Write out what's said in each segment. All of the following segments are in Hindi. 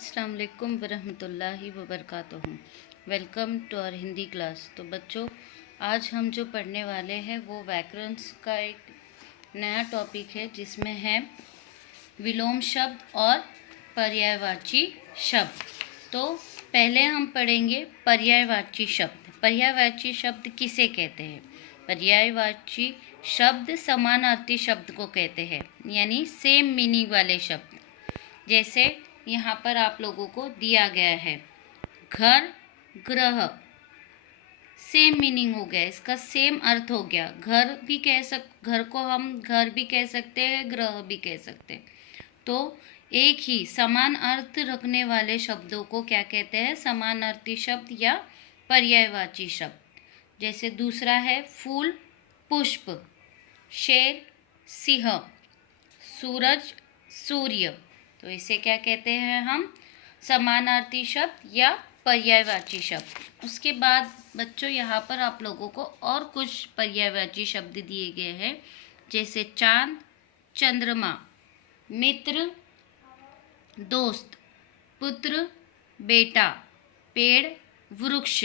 अस्सलाम वालेकुम वरहमतुल्लाहि वबरकातुहू। Welcome to our Hindi class. तो बच्चों, आज हम जो पढ़ने वाले हैं वो व्याकरण का एक नया टॉपिक है जिसमें है विलोम शब्द और पर्यायवाची शब्द। तो पहले हम पढ़ेंगे पर्यायवाची शब्द। पर्यायवाची शब्द किसे कहते हैं? पर्यायवाची शब्द समानार्थी शब्द को कहते हैं, यानी सेम मीनिंग वाले शब्द। जैसे यहाँ पर आप लोगों को दिया गया है घर, ग्रह, सेम मीनिंग हो गया, इसका सेम अर्थ हो गया। घर को हम घर भी कह सकते हैं, ग्रह भी कह सकते हैं। तो एक ही समान अर्थ रखने वाले शब्दों को क्या कहते हैं? समानार्थी शब्द या पर्यायवाची शब्द। जैसे दूसरा है फूल, पुष्प, शेर, सिंह, सूरज, सूर्य। तो इसे क्या कहते हैं हम? समानार्थी शब्द या पर्यायवाची शब्द। उसके बाद बच्चों यहाँ पर आप लोगों को और कुछ पर्यायवाची शब्द दिए गए हैं, जैसे चांद, चंद्रमा, मित्र, दोस्त, पुत्र, बेटा, पेड़, वृक्ष।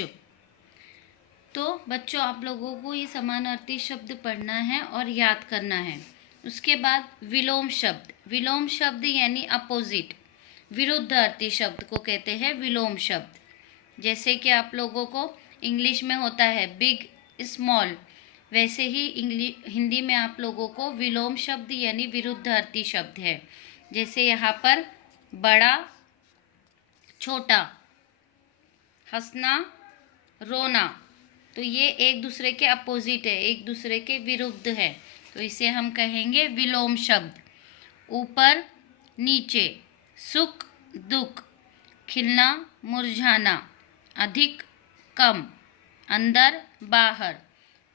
तो बच्चों, आप लोगों को ये समानार्थी शब्द पढ़ना है और याद करना है। उसके बाद विलोम शब्द। विलोम शब्द यानी अपोजिट, विरुद्धार्थी शब्द को कहते हैं विलोम शब्द। जैसे कि आप लोगों को इंग्लिश में होता है बिग, स्मॉल, वैसे ही हिंदी में आप लोगों को विलोम शब्द यानी विरुद्धार्थी शब्द है। जैसे यहाँ पर बड़ा, छोटा, हंसना, रोना। तो ये एक दूसरे के अपोजिट है, एक दूसरे के विरुद्ध है, तो इसे हम कहेंगे विलोम शब्द। ऊपर, नीचे, सुख, दुख, खिलना, मुरझाना, अधिक, कम, अंदर, बाहर।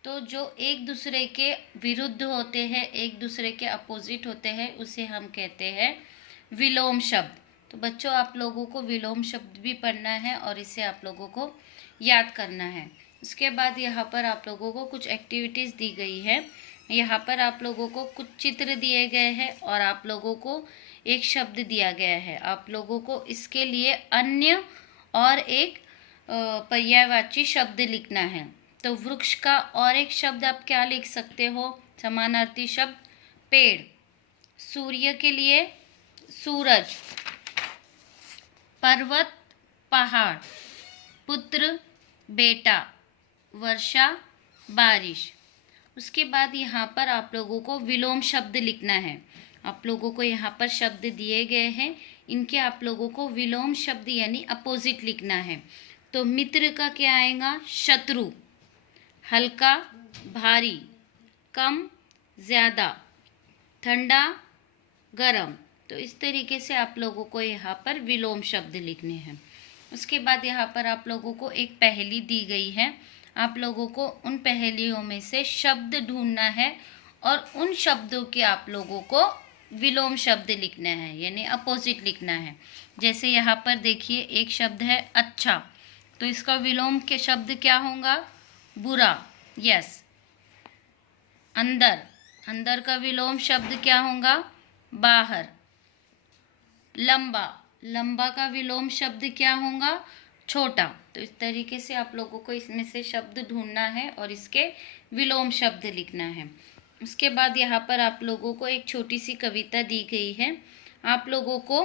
तो जो एक दूसरे के विरुद्ध होते हैं, एक दूसरे के अपोजिट होते हैं, उसे हम कहते हैं विलोम शब्द। तो बच्चों, आप लोगों को विलोम शब्द भी पढ़ना है और इसे आप लोगों को याद करना है। उसके बाद यहाँ पर आप लोगों को कुछ एक्टिविटीज़ दी गई है। यहाँ पर आप लोगों को कुछ चित्र दिए गए हैं और आप लोगों को एक शब्द दिया गया है। आप लोगों को इसके लिए अन्य और एक पर्यायवाची शब्द लिखना है। तो वृक्ष का और एक शब्द आप क्या लिख सकते हो? समानार्थी शब्द पेड़। सूर्य के लिए सूरज, पर्वत, पहाड़, पुत्र, बेटा, वर्षा, बारिश। उसके बाद यहाँ पर आप लोगों को विलोम शब्द लिखना है। आप लोगों को यहाँ पर शब्द दिए गए हैं, इनके आप लोगों को विलोम शब्द यानी अपोजिट लिखना है। तो मित्र का क्या आएगा? शत्रु, हल्का, भारी, कम, ज़्यादा, ठंडा, गरम। तो इस तरीके से आप लोगों को यहाँ पर विलोम शब्द लिखने हैं। उसके बाद यहाँ पर आप लोगों को एक पहेली दी गई है। आप लोगों को उन पहेलियों में से शब्द ढूंढना है और उन शब्दों के आप लोगों को विलोम शब्द लिखना है, यानी अपोजिट लिखना है। जैसे यहाँ पर देखिए, एक शब्द है अच्छा, तो इसका विलोम के शब्द क्या होगा? बुरा। यस। अंदर, अंदर का विलोम शब्द क्या होगा? बाहर। लंबा, लंबा का विलोम शब्द क्या होगा? छोटा। तो इस तरीके से आप लोगों को इसमें से शब्द ढूंढना है और इसके विलोम शब्द लिखना है। उसके बाद यहाँ पर आप लोगों को एक छोटी सी कविता दी गई है। आप लोगों को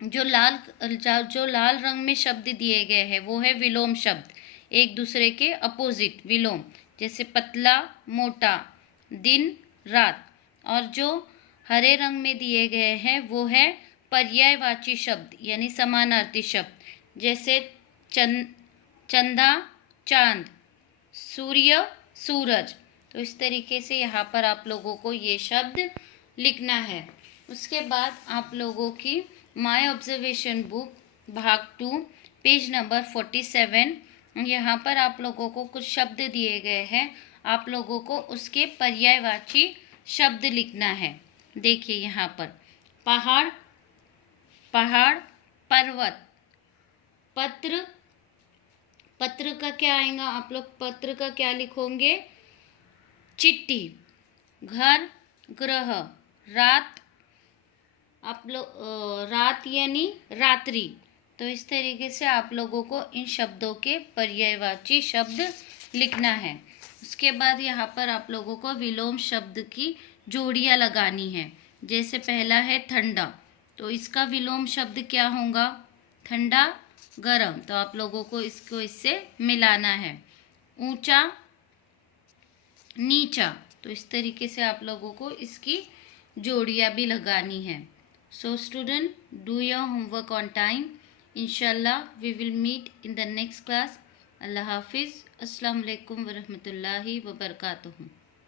जो लाल रंग में शब्द दिए गए हैं वो है विलोम शब्द, एक दूसरे के अपोजिट विलोम। जैसे पतला, मोटा, दिन, रात। और जो हरे रंग में दिए गए हैं वो है पर्यायवाची शब्द यानी समानार्थी शब्द। जैसे चंदा, चांद, सूर्य, सूरज। तो इस तरीके से यहाँ पर आप लोगों को ये शब्द लिखना है। उसके बाद आप लोगों की माय ऑब्जर्वेशन बुक भाग 2 पेज नंबर 47, यहाँ पर आप लोगों को कुछ शब्द दिए गए हैं। आप लोगों को उसके पर्यायवाची शब्द लिखना है। देखिए यहाँ पर पहाड़, पहाड़, पर्वत, पत्र, पत्र का क्या आएगा? आप लोग पत्र का क्या लिखोगे? चिट्ठी। घर, ग्रह, रात, आप लोग रात यानी रात्रि। तो इस तरीके से आप लोगों को इन शब्दों के पर्यायवाची शब्द लिखना है। उसके बाद यहाँ पर आप लोगों को विलोम शब्द की जोड़ियाँ लगानी है। जैसे पहला है ठंडा, तो इसका विलोम शब्द क्या होगा? ठंडा गरम। तो आप लोगों को इसको इससे मिलाना है। ऊंचा नीचा, तो इस तरीके से आप लोगों को इसकी जोड़ियाँ भी लगानी है। So student, do your homework on time. इंशाल्लाह we will meet in the next class. अल्लाह हाफिज़। अस्सलाम वालेकुम वरहमतुल्लाहि वबरकातुहू।